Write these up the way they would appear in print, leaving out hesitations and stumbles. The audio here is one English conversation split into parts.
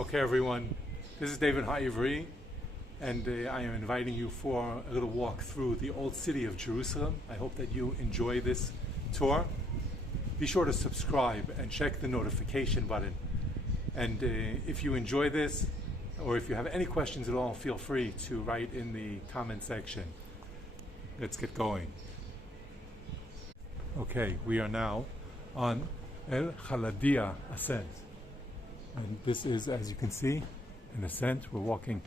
Okay, everyone, this is David Ha'ivri, and I am inviting you for a little walk through the old city of Jerusalem. I hope that you enjoy this tour. Be sure to subscribe and check the notification button. And if you enjoy this, or if you have any questions at all, feel free to write in the comment section. Let's get going. Okay, we are now on El Khaladia ascent. And this is, as you can see, an ascent. We're walking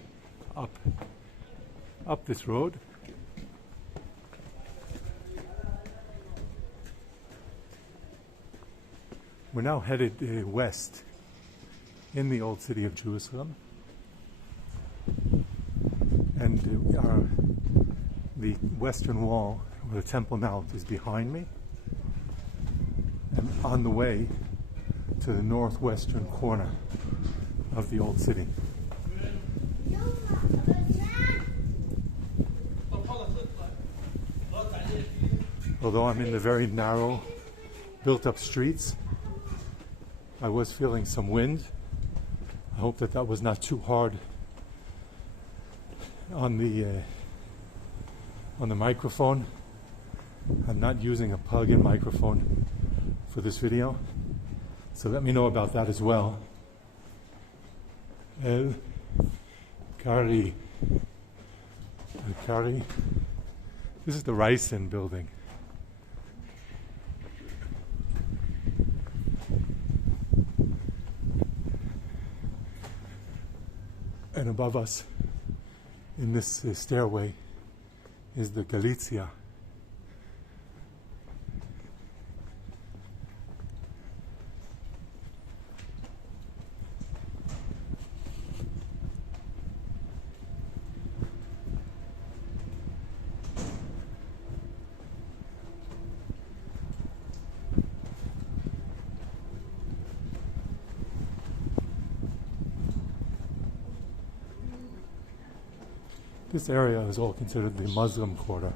up this road. We're now headed west in the old city of Jerusalem. And the western wall, where the Temple Mount is behind me. And on the way to the northwestern corner of the old city. Although I'm in the very narrow, built-up streets, I was feeling some wind. I hope that that was not too hard on the microphone. I'm not using a plug-in microphone for this video. So let me know about that as well. El Kari. This is the Ryson building. And above us, in this stairway, is the Galizia. This area is all considered the Muslim quarter.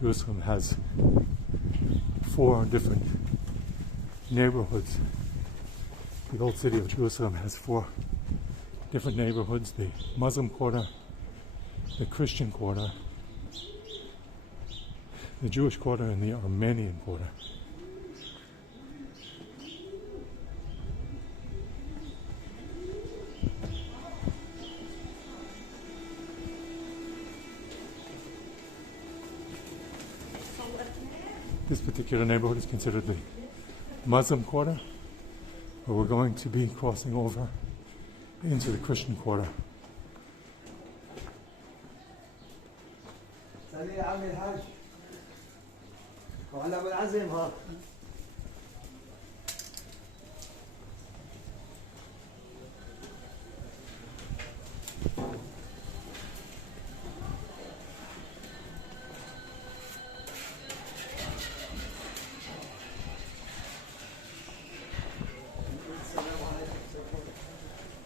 Jerusalem has 4 different neighborhoods. The old city of Jerusalem has 4 different neighborhoods: the Muslim quarter, the Christian quarter, the Jewish quarter, and the Armenian quarter. This particular neighborhood is considered the Muslim quarter, but we're going to be crossing over into the Christian quarter.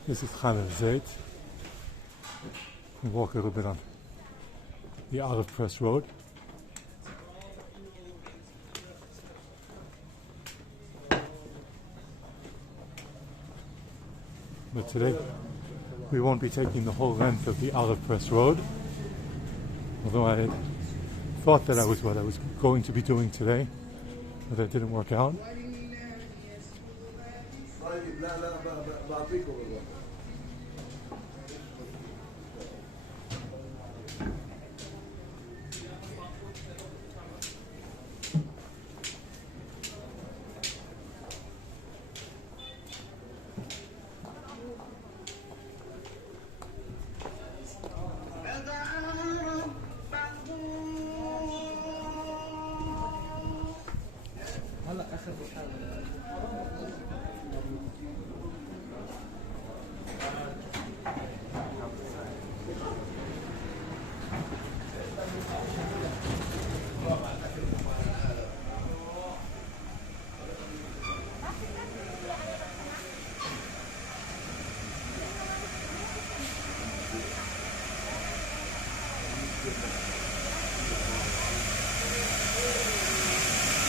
This is Khan Zayt. We walk a little bit on the Olive Press Road. But today we won't be taking the whole length of the Olive Press Road, although I thought that I was what I was going to be doing today, but that didn't work out.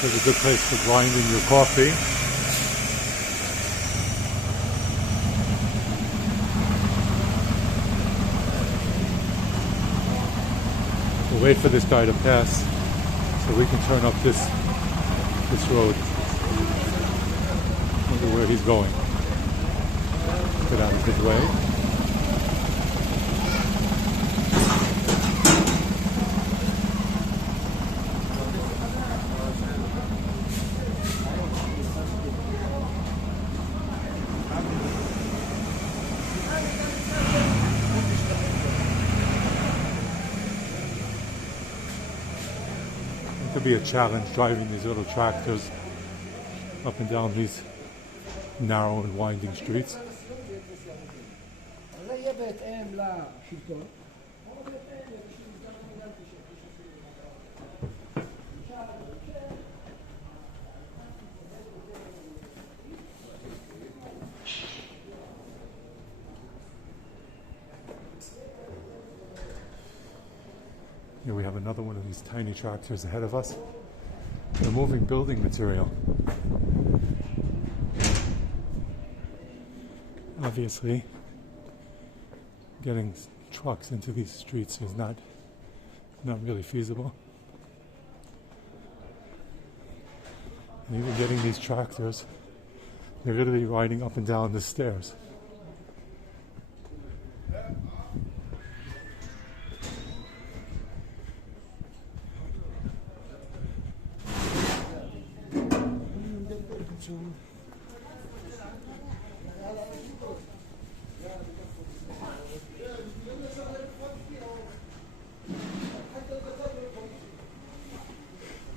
It's a good place to grind in your coffee. wait for this guy to pass so we can turn up this road. Wonder where he's going. Get out of his way. It could be a challenge driving these little tractors up and down these narrow and winding streets. Here we have another one of these tiny tractors ahead of us. They're moving building material. Obviously, getting trucks into these streets is not really feasible. And even getting these tractors, they're going to be riding up and down the stairs.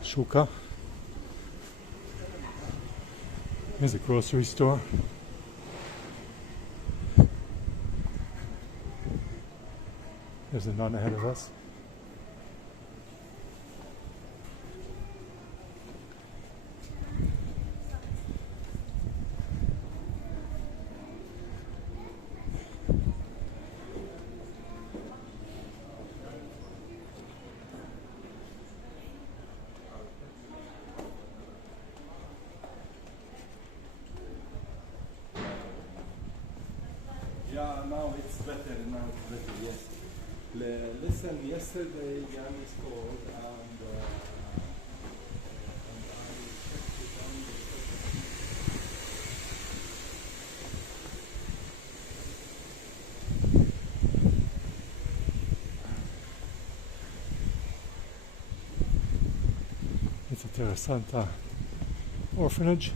Shuka. Here's a grocery store. There's a nun ahead of us. Yeah, now it's better. Now it's better. Yes. Listen, yesterday Jan is called and I checked it on It's a Terra Santa orphanage.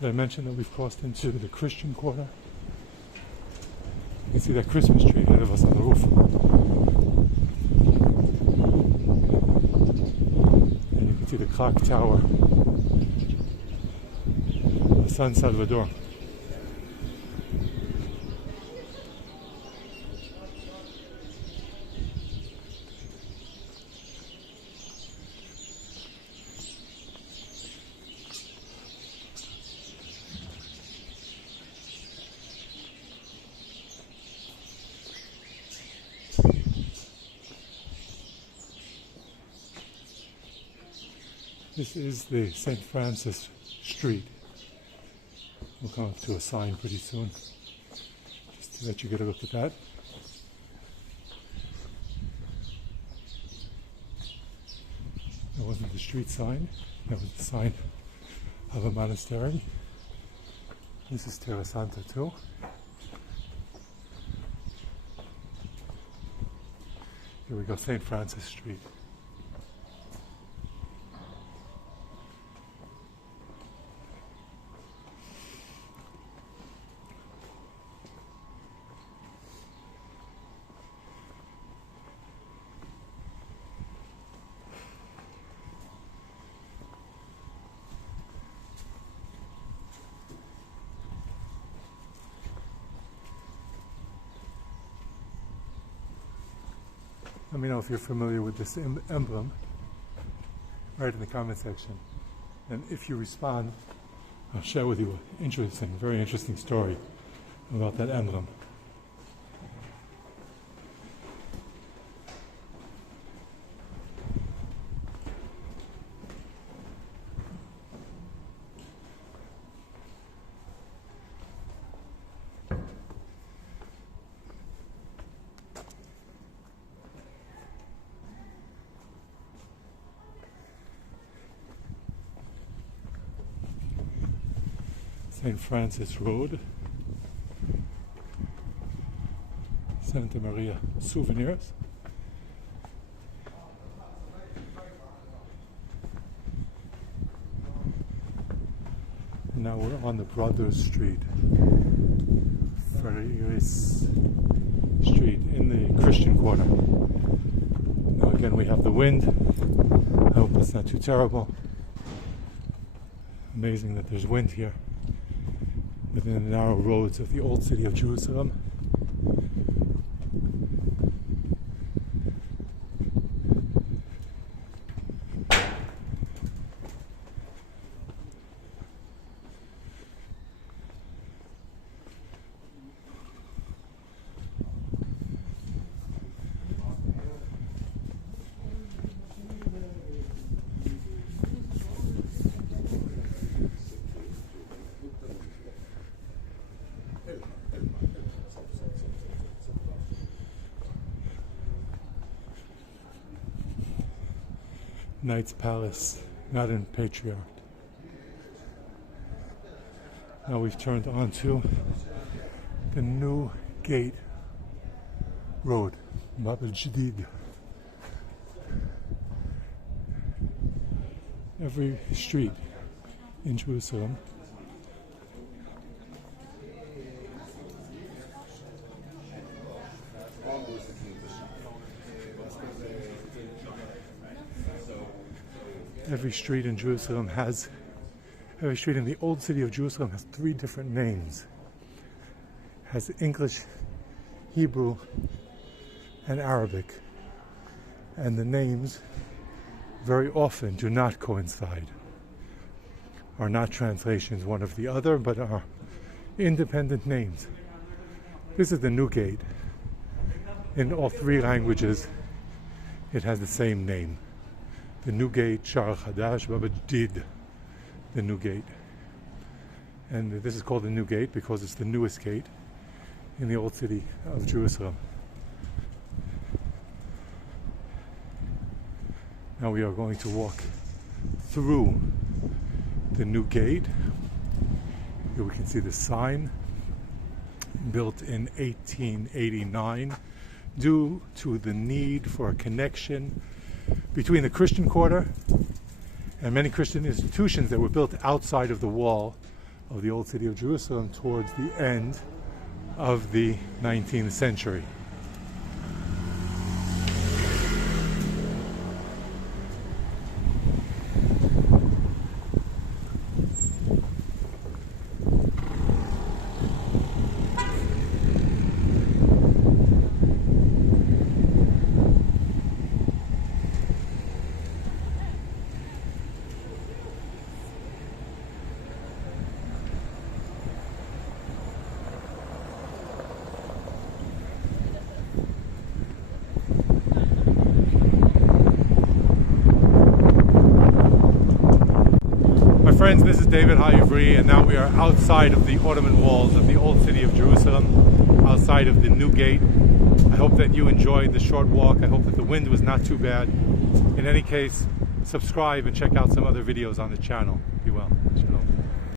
Did I mention that we've crossed into the Christian quarter? You can see that Christmas tree ahead of us on the roof. And you can see the clock tower of San Salvador. This is the St. Francis Street. We'll come up to a sign pretty soon, just to let you get a look at that. That wasn't the street sign, that was the sign of a monastery. This is Terra Santa too. Here we go, St. Francis Street. Let me know if you're familiar with this emblem right in the comment section. And if you respond, I'll share with you an very interesting story about that emblem. St. Francis Road, Santa Maria Souvenirs. And now we're on the Brothers Street, Ferris Street in the Christian Quarter. Now again we have the wind. I hope that's not too terrible. Amazing that there's wind here within the narrow roads of the old city of Jerusalem. Knight's Palace, not in Patriarch. Now we've turned onto the New Gate Road, baffled. Every street in Jerusalem every street in the old city of Jerusalem has 3 different names. Has English, Hebrew, and Arabic. And the names very often do not coincide, are not translations one of the other, but are independent names. This is the New Gate. In all 3 languages, it has the same name. The New Gate, Shar Chadash, Babadid, the New Gate. And this is called the New Gate because it's the newest gate in the old city of Jerusalem. Now we are going to walk through the New Gate. Here we can see the sign, built in 1889, due to the need for a connection between the Christian Quarter and many Christian institutions that were built outside of the wall of the old city of Jerusalem towards the end of the 19th century. Friends, this is David Hayivri, and now we are outside of the Ottoman walls of the old city of Jerusalem, outside of the New Gate. I hope that you enjoyed the short walk. I hope that the wind was not too bad. In any case, subscribe and check out some other videos on the channel. Be well. Shalom.